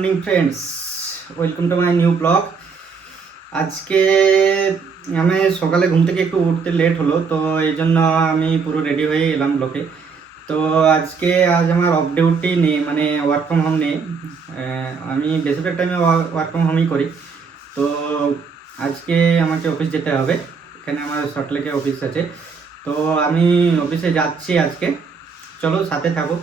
Morning friends, welcome to my new blog. আজকে আমি সকালে ঘুম থেকে একটু উঠতে লেট হলো, তো এই জন্য আমি পুরো রেডি হয়ে এলাম ব্লকে। তো আজ আমার অফ ডিউটি নেই, মানে ওয়ার্ক ফ্রম হোম নেই। আমি বেশিরভাগ টাইমে ওয়ার্ক ফ্রম হোমই করি। তো আজকে আমাকে অফিস যেতে হবে, এখানে আমার সল্টলেকে অফিস আছে। তো আমি অফিসে যাচ্ছি আজকে, চলো সাথে থাকো।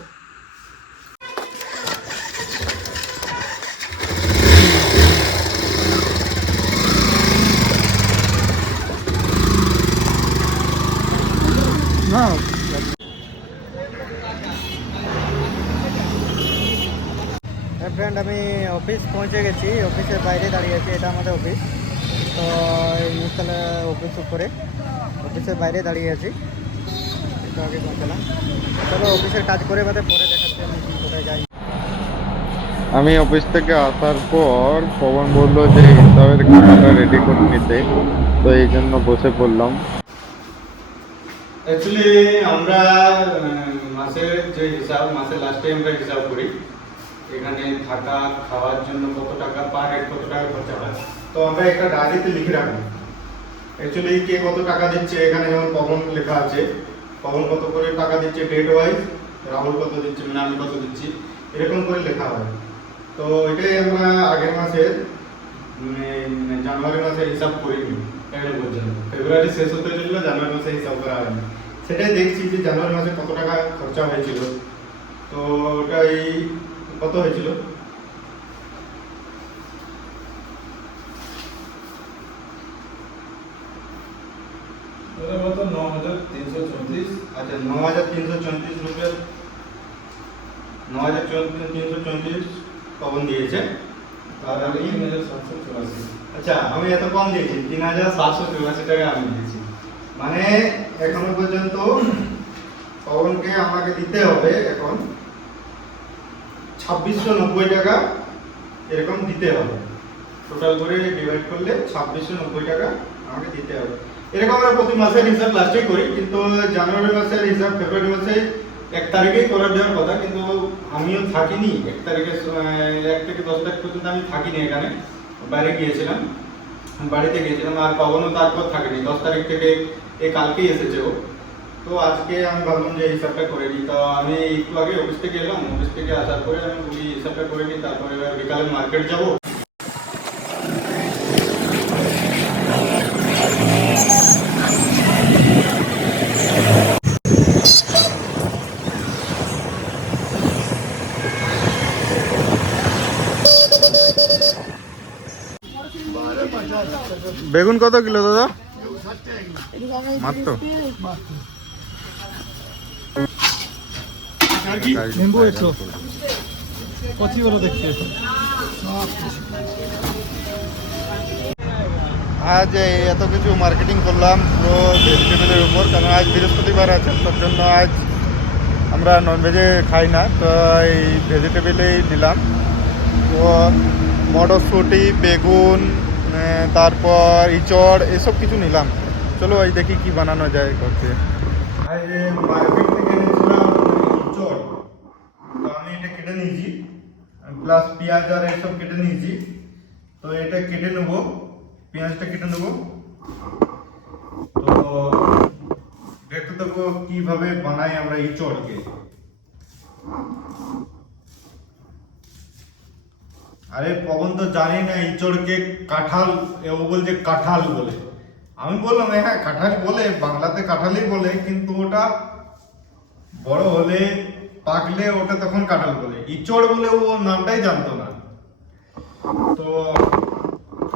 ফ্রেন্ড, আমি অফিস পৌঁছে গেছি, অফিসের বাইরে দাঁড়িয়ে আছি। এটা আমাদের অফিস। তো নিচতলা অফিস উপরে, অফিসের বাইরে দাঁড়িয়ে আছি, একটু আগে পৌঁছালাম। চলো অফিসের কাজ করে পরে দেখাচ্ছি আমি কোথায় যাই। আমি অফিস থেকে আসার পর পবন বললো যে হিসাবের খাতাটা রেডি করে নিতে, তো এই জন্য বসে পড়লাম। অ্যাকচুয়ালি আমরা মাসের যে হিসাব, মাসের লাস্টে আমরা হিসাব করি এখানে থাকা খাওয়ার জন্য কত টাকা পার হেড, কত টাকা খরচা হয়। তো আমরা একটা ডায়েরিতে লিখে রাখবো অ্যাকচুয়ালি কে কত টাকা দিচ্ছে। এখানে যেমন পবন লেখা আছে, পবন কত করে টাকা দিচ্ছে ডেট ওয়াইজ, রাহুল কত দিচ্ছে, আমি কত দিচ্ছি, এরকম করে লেখা হয়। তো এটাই আমরা আগের মাসের জানুয়ারি মাসে হিসাব করিনি এখনো পর্যন্ত। ফেব্রুয়ারি শেষ হতে চললো, জানুয়ারি মাসে হিসাব করা হয়নি। সেটাই দেখছি যে জানুয়ারি মাসে কত টাকা খরচা হয়েছিল। তো ওটা এই কত হয়েছিল, কত 9,334। আচ্ছা 9,334 রুপিয়া, 9,334 পবন দিয়েছে। আর আমি 3,784। আচ্ছা আমি এত কম দিয়েছি, 3,784 টাকা আমি দিয়েছি। মানে এখনো পর্যন্ত পবনকে আমাকে দিতে হবে এখন 2,690 টাকা, এরকম দিতে হবে। টোটাল করে ডিভাইড করলে 2,690 টাকা আমাকে দিতে হবে। এরকম আমরা প্রতি মাসের হিসাব লাস্টে করি, কিন্তু জানুয়ারি মাসের হিসাব ফেব্রুয়ারি মাসে 1 তারিখেই করে দেওয়ার কথা, কিন্তু আমিও থাকিনি 1 তারিখে, 1 থেকে 10 তারিখ পর্যন্ত আমি থাকিনি এখানে, বাইরে গিয়েছিলাম, বাড়িতে গিয়েছিলাম। আর পবনও তারপর থাকেনি, 10 তারিখ থেকে এই কালকেই এসেছে ও। তো আজকে আমি ভাবলাম যে হিসাবটা করে নিই। তো আমি একটু আগে অফিস থেকে এলাম, অফিস থেকে আসার পরে আমি বলি হিসাবটা করে নিই, তারপরে বিকালে মার্কেট যাব। বেগুন কত কিলো দাদা? মাত্র नींबू 100 कच्ची वाला देखिए। আজ এত কিছু মার্কেটিং করলাম পুরো ভেজিটেবলের উপর, কারণ আজ বৃহস্পতিবার আছে, তার জন্য আজ আমরা ননভেজে খাই না, তো এই ভেজিটেবলেই নিলাম। তো মটরশুঁটি, বেগুন, তারপর ইঁচড়, এসব কিছু নিলাম। চলো এই দেখি কি বানানো যায় করতে। মার্কেট থেকে এনেছিলাম ইঁচড়, তো আমি এটা কেটে নিয়েছি, প্লাস পেঁয়াজ আর এসব কেটে নিয়েছি। তো এটা কেটে নেবো, পেঁয়াজটা কেটে নেবো। তো দেখতে দেবো কিভাবে বানাই আমরা ইঁচড়কে। আরে পবন তো জানি না ইঁচড়কে কাঁঠাল, ও বলছে কাঁঠাল বলে। আমি বললাম হ্যাঁ কাঁঠাল বলে, বাংলাতে কাঁঠালই বলে, কিন্তু ওটা বড় হলে পাকলে ওটা তখন কাঁঠাল বলে, ইঁচড় বলে ও নামটাই জানতো না। তো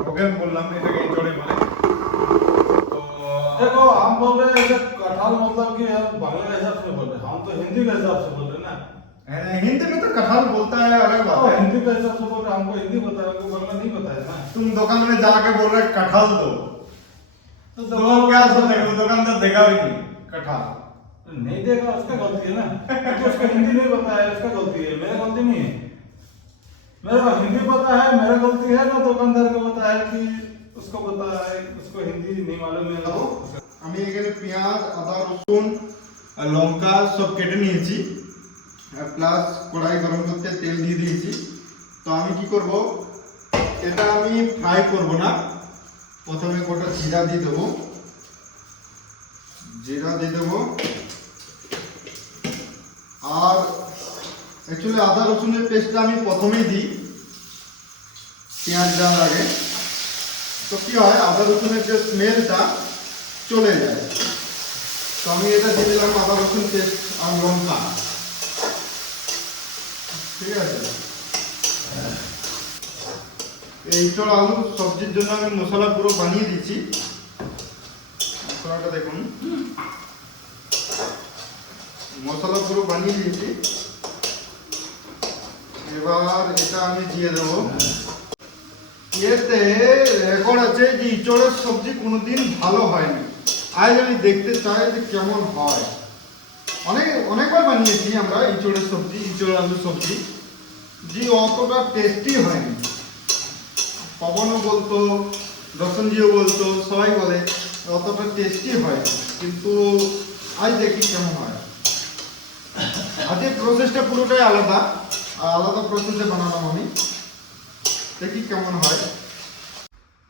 ওকে বললাম এটাকে ইঁচড়ই বলে। তো देखो हम बोल रहे हैं कटहल मतलब कि बांग्ला के हिसाब से बोल रहे हैं, हम तो हिंदी के हिसाब से बोल रहे हैं ना। हिंदी में तो कटहल बोलता है, अलग बात है। हिंदी के हिसाब से बोल रहे हैं, हमको हिंदी पता है, हमको बांग्ला नहीं पता है ना। तुम दुकान में जाके बोल रहे कटहल दो, तो क्या सोचेगा, दुकानदार देगा भी नहीं कटहल। नहीं देगा उसका गलती है ना, तो उसका हिंदी नहीं पता है, उसका गलती है, मेरा गलती नहीं है। मेरे को हिंदी पता है, मेरा गलती है ना, दुकानदार को पता है कि उसको पता है, उसको हिंदी नहीं मालूम है। তো আমি এখানে পেঁয়াজ, আদা, রসুন আর লঙ্কা সব কেটে নিয়েছি, আর প্লাস কড়াই গরম করতে তেল দিয়ে দিয়েছি। তো আমি কি করব, এটা আমি ফ্রাই করব না, প্রথমে গোটা জিরা দিয়ে দেবো, আর অ্যাকচুয়ালি আদা রসুনের পেস্টটা আমি প্রথমেই দিই পেঁয়াজ দেওয়ার আগে। তো কি হয়, আদা রসুনের যে স্মেলটা চলে যায়। তো আমি এটা দিয়ে দিলাম আদা রসুন পেস্ট আর লঙ্কা, ঠিক আছে। এই চড় আলু সবজির জন্য আমি মশলা পুরো বানিয়ে দিচ্ছি। মশলাটা দেখুন, মশলা পুরো বানিয়ে দিয়েছি। এবার এটা আমি দিয়ে দেবো। এতে রেকর্ড আছে যে ইঁচড়ের সবজি কোনোদিন ভালো হয়নি। আজ আমি দেখতে চাই যে কেমন হয়। অনেকবার বানিয়েছি আমরা ইঁচড়ের সবজি, ইঁচড় আলু সবজি, যে অতটা টেস্টি হয়নি। পবনও বলতো, রতনজিও বলতো, সবাই বলে অতটা টেস্টি হয়, কিন্তু আজ দেখি কেমন হয়। আজকে প্রসেসটা পুরোটাই আলাদা, আলাদা প্রসেসে বানালাম আমি, দেখি কেমন হয়।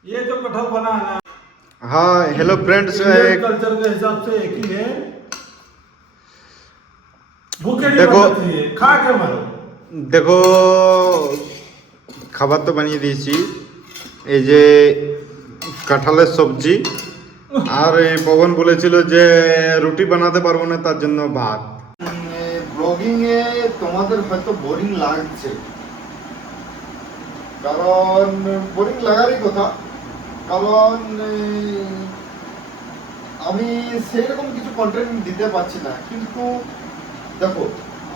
ये जो कटहल बना है ना, हाँ हेलो फ्रेंड्स, इंडियन कल्चर के हिसाब से एक ही है। भूखे नहीं देखो- मरना चाहिए, खा के मरो। দেখো খাবার তো বানিয়ে দিয়েছি, এই যে কাঁঠালের সবজি, আর এই পবন বলেছিল যে রুটি বানাতে পারবো না, তার জন্য ভাত। ব্লগিং এ তোমাদের হয়তো বোরিং লাগছে, কারণ বোরিং লাগারই কথা, কারণ আমি সেই রকম কিছু কন্টেন্ট দিতে পারছি না। কিন্তু দেখো,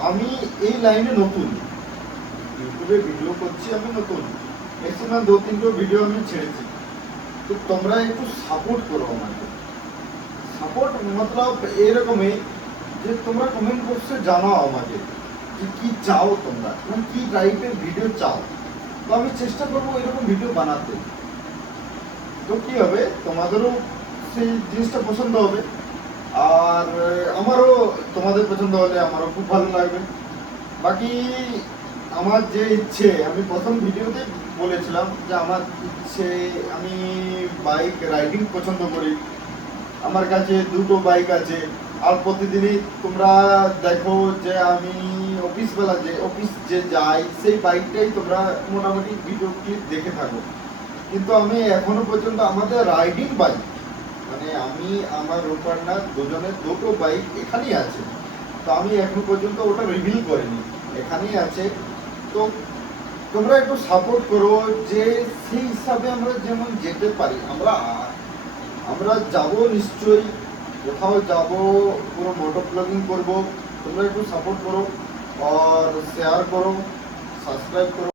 আমি এই লাইনে নতুন, ইউটিউবে ভিডিও করছি, আমি নতুন, ম্যাক্সিমাম 2-3টো ভিডিও আমি ছেড়েছি। তো তোমরা একটু সাপোর্ট করো আমাকে। সাপোর্ট মতলব এরকমই যে তোমরা কমেন্ট বক্সে জানাও আমাকে যে কি চাও, তোমরা মানে কি টাইপের ভিডিও চাও। তো আমি চেষ্টা করবো এরকম ভিডিও বানাতে। তো কি হবে, তোমাদেরও সেই জিনিসটা পছন্দ হবে, আর আমারও তোমাদের পছন্দ হলে আমারও খুব ভালো লাগবে। বাকি আমার যে ইচ্ছে, আমি প্রথম ভিডিওতে বলেছিলাম যে আমার ইচ্ছে, আমি বাইক রাইডিং পছন্দ করি, আমার কাছে 2টো বাইক আছে, আর প্রতিদিনই তোমরা দেখো যে আমি অফিস যে যাই, সেই বাইকটাই তোমরা মোটামুটি ভিডিও ক্লিপ দেখে থাকো। কিন্তু আমি এখনো পর্যন্ত আমাদের রাইডিং বাইক, মানে আমি আমার রূপান্না দুজনের 2টো বাইক এখানেই আছে। তো আমি এখনো পর্যন্ত ওটা রিভিল করিনি, এখানেই আছে। তো তোমরা একটু সাপোর্ট করো যে সেই হিসাবে আমরা যেমন যেতে পারি। আমরা যাব নিশ্চয়ই, কোথাও যাব, পুরো মোটো ব্লগিং করবো। তোমরা একটু সাপোর্ট করো, আর শেয়ার করো, সাবস্ক্রাইব করো।